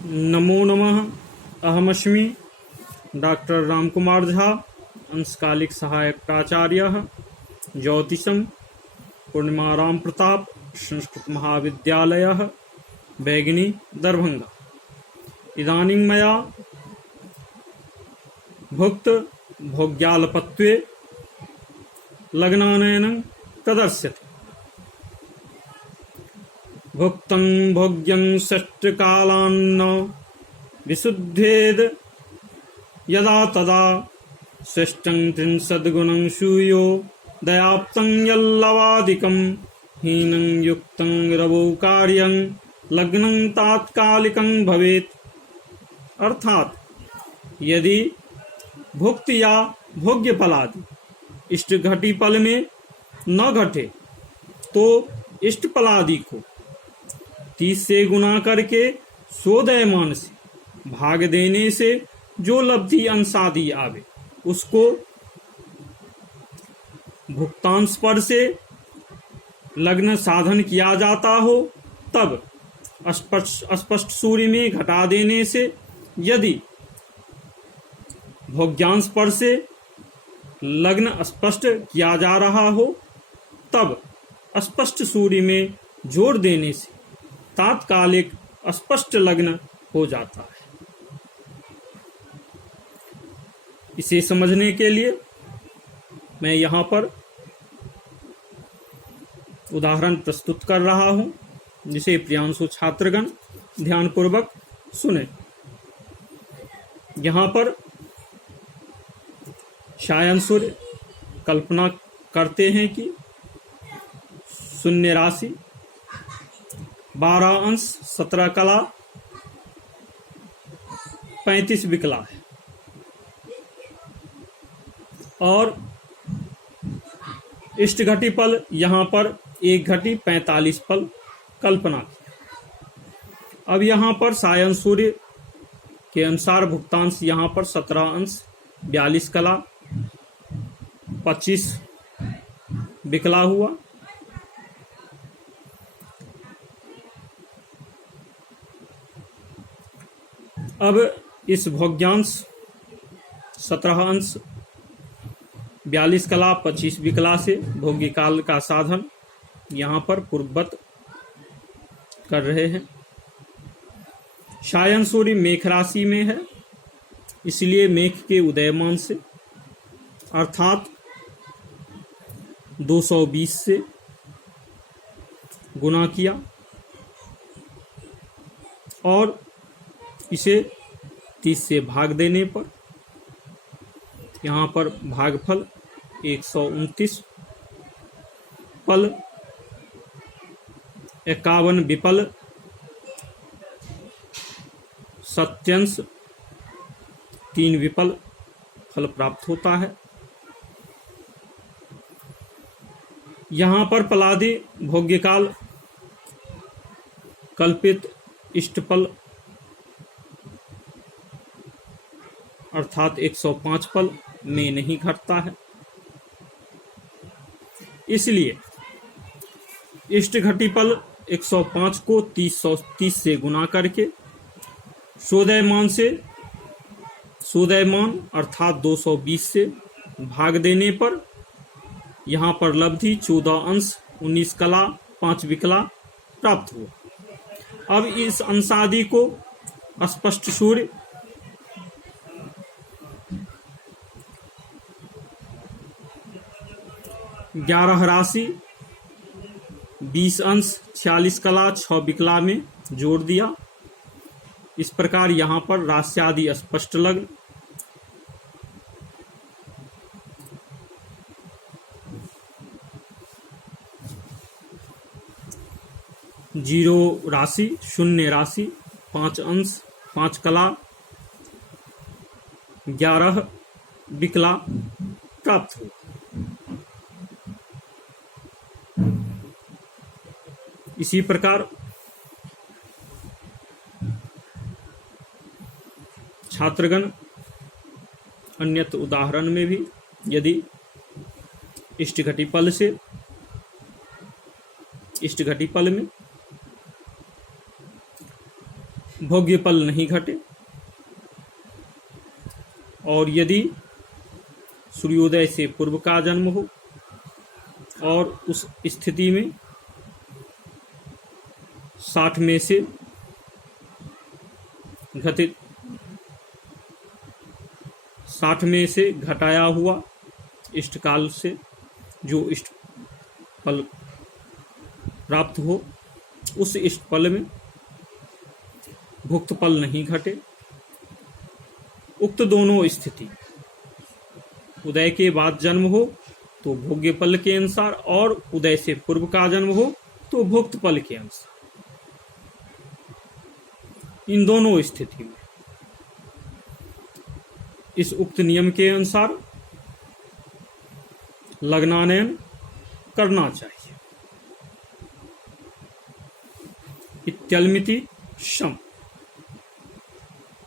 नमो नमः। अहमस्मि डॉक्टर रामकुमार झा, अंशकालिक सहायक प्राचार्यः, ज्योतिषं पूर्णिमाराम प्रताप संस्कृत महाविद्यालयः, बैगिनी, दरभंगा। इदानीं मया भुक्त भोग्यालपत्वे लग्नानयनं प्रदर्श्यते। भुक्तं भोग्यं षष्ठकालान्न विशुद्धेद यदा तदा षष्ठं त्रिंशद्गुणं सूयो दयाप्तं यल्लवादिकं हीनं युक्तं रवोकार्यं लग्नं तात्कालिकं भवेत्। अर्थात यदि भुक्त या भोग्य फलादि इष्ट घटी फल में न घटे तो इष्ट फलादि को 30 से गुना करके सोदयमान से भाग देने से जो लब्धि अंशादि आवे उसको भुक्तांश पर से लग्न साधन किया जाता हो, तब स्पष्ट सूर्य में घटा देने से, यदि भोग्यांश पर से लग्न स्पष्ट किया जा रहा हो तब स्पष्ट सूर्य में जोड़ देने से तात्कालिक स्पष्ट लग्न हो जाता है। इसे समझने के लिए मैं यहाँ पर उदाहरण प्रस्तुत कर रहा हूँ, जिसे प्रियांशु छात्रगण ध्यानपूर्वक सुने। यहाँ पर सायन सूर्य कल्पना करते हैं कि शून्य राशि 12 अंश 17 कला 35 विकला है और इष्ट घटी पल यहाँ पर 1 घटी 45 पल कल्पना की। अब यहाँ पर सायन सूर्य के अनुसार भुक्तांश यहाँ पर 17 अंश 42 कला 25 विकला हुआ। अब इस भोग्यांश 17 अंश 42 कला 25 विकला से भोग्य काल का साधन यहाँ पर पूर्ववत कर रहे हैं। सायन सूर्य मेष राशि में है, इसलिए मेष के उदयमान से अर्थात 220 से गुना किया और इसे 30 से भाग देने पर यहाँ पर भागफल 129 पल 51 विपल सत्यांश 3 विपल फल प्राप्त होता है। यहाँ पर पलादि भोग्यकाल कल्पित इष्टफल अर्थात 105 पल में नहीं घटता है, इसलिए इष्ट घटी पल 105 को 30 से गुना करके सोदयमान अर्थात 220 से भाग देने पर यहाँ पर लब्धि 14 अंश 19 कला 5 विकला प्राप्त हुआ। अब इस अंशादि को स्पष्ट सूर्य 11 राशि 20 अंश 46 कला 6 विकला में जोड़ दिया। इस प्रकार यहाँ पर राश्यादि स्पष्ट लग्न जीरो राशि शून्य राशि 5 अंश 5 कला 11 विकला प्राप्त हुआ। इसी प्रकार छात्रगण अन्यत उदाहरण में भी यदि इष्ट घटी पल में भोग्य फल नहीं घटे, और यदि सूर्योदय से पूर्व का जन्म हो और उस स्थिति में 60 में से घटित 60 में से घटाया हुआ इष्टकाल से जो इष्ट फल प्राप्त हो, उस इष्ट फल में भुक्त फल नहीं घटे। उक्त दोनों स्थिति उदय के बाद जन्म हो तो भोग्य फल के अनुसार, और उदय से पूर्व का जन्म हो तो भुक्त फल के अनुसार। इन दोनों स्थिति में इस उक्त नियम के अनुसार लग्नानयन करना चाहिए। इत्यल्मिति शम।